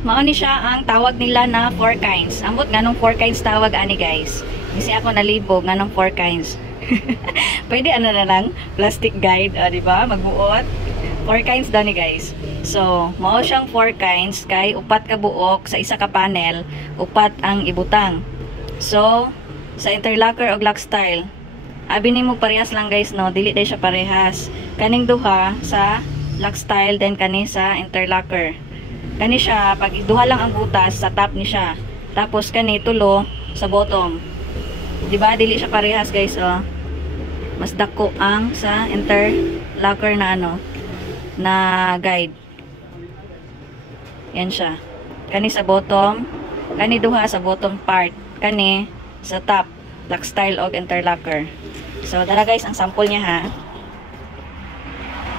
Mao ni siya ang tawag nila na 4 kinds. Ambot nganong 4 kinds tawag ani guys. Kasi ako nalibog nganong 4 kinds. Pwede ano na lang plastic guide, di ba? Magbuot. 4 kinds daw ni guys. So, mao siyang 4 kinds kay upat ka buok sa isa ka panel, upat ang ibutang. So, sa interlocker o lock style, abi nimo parehas lang guys no, dili day siya parehas. Kaning duha sa lock style then kani sa interlocker. Kani siya pag duha lang ang butas sa top ni siya. Tapos kani tulo sa bottom. Di ba dili siya parehas guys oh. Mas dako ang sa interlocker na ano na guide. Yan siya. Kani sa bottom, kani duha sa bottom part, kani sa top, lock style og interlocker. So dara guys ang sample niya ha.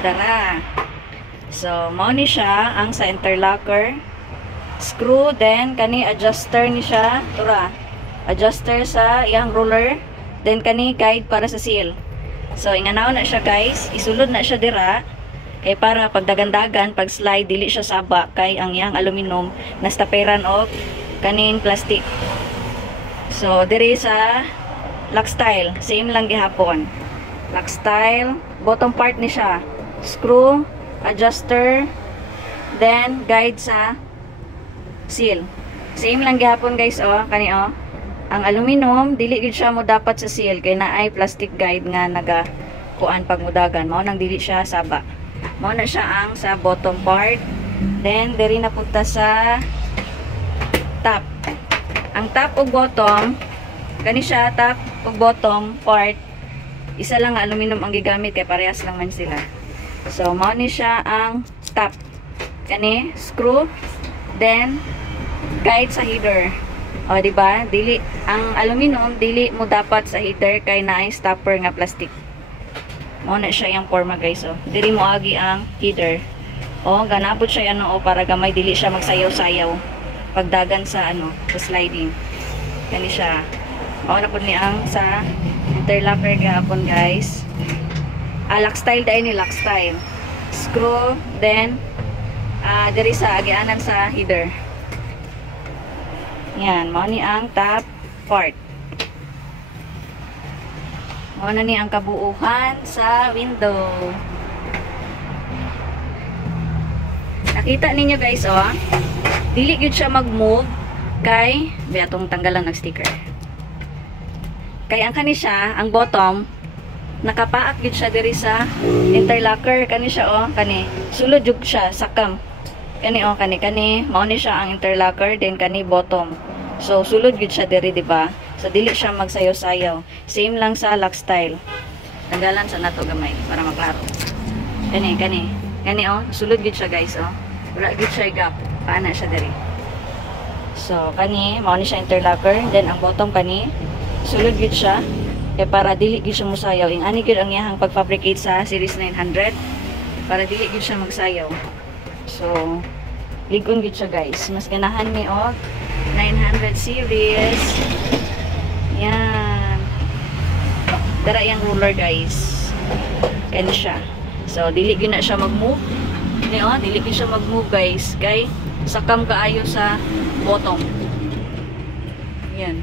Dara. So mao ni siya ang sa interlocker. Screw then kani adjuster ni siya, tura. Adjuster sa iyang roller, then kani guide para sa seal. So inganaw na siya guys, isulod na siya dira. Kay para pagdagandagan, pag slide dili siya saba kay ang iyang aluminum nastaperan og kaning plastic. So diri sa lock style, same lang gihapon. Lock style, bottom part ni siya. Screw, adjuster, then guide sa seal. Same lang gihapon guys oh, kani oh. Ang aluminum dili gid siya mo dapat sa seal kay naay plastic guide nga naga kuan pagmudagan. Mao nang dili siya saba. Mao na siya ang sa bottom part. Then diri na punta sa top. Ang top ug bottom kani siya top ug bottom part. Isa lang nga aluminum ang gigamit kay parehas lang man sila. So mao ni siya ang top. Kani screw then guide sa header. O di ba? Dili ang aluminum dili mo dapat sa header kay naay stopper nga plastic. Mao na siya yung forma guys oh. Diri mo agi ang header. O ganapod siya ano oh, para gamay dili siya magsayaw-sayaw pagdagan sa ano, sa sliding. Kani siya. Mao na pud ni ang sa interlocker gahapon guys. Lock style dai ni lock style. Screw then diri sa agianan sa header. Yan, mao ni ang top part. Mao na ni ang kabuuhan sa window. Nakita ninyo guys oh. Dili gyud siya mag-move kay atong tanggalan ng sticker. Kay ang kani siya, ang bottom nakapaak gyud siya diri sa interlocker kani siya oh, kani sulod jud siya sakam. Kani oh, kani mao ni siya ang interlocker then kani bottom. So sulod gyud siya diri di ba? So dili siya magsayaw-sayaw. Same lang sa lock style. Tanggalan sa nato gamay para maklaro. Kani oh, sulod gyud siya guys oh. Wala gyud siya gap. Paana siya diri. So kani mao ni siya interlocker then ang bottom kani sulod gyud siya. Kaya para dili gyud siya mosayaw. Ing ani gyud ang iyang pagfabricate sa series 900 para dili gyud siya magsayaw. So ligon gyud siya guys. Mas ganahan mi og 900 series. Yan. Dara yang ruler guys. Kani siya. So dili gyud na siya mag-move. Dili gyud siya mag-move guys. Kay sakam kaayo sa bottom. Yan.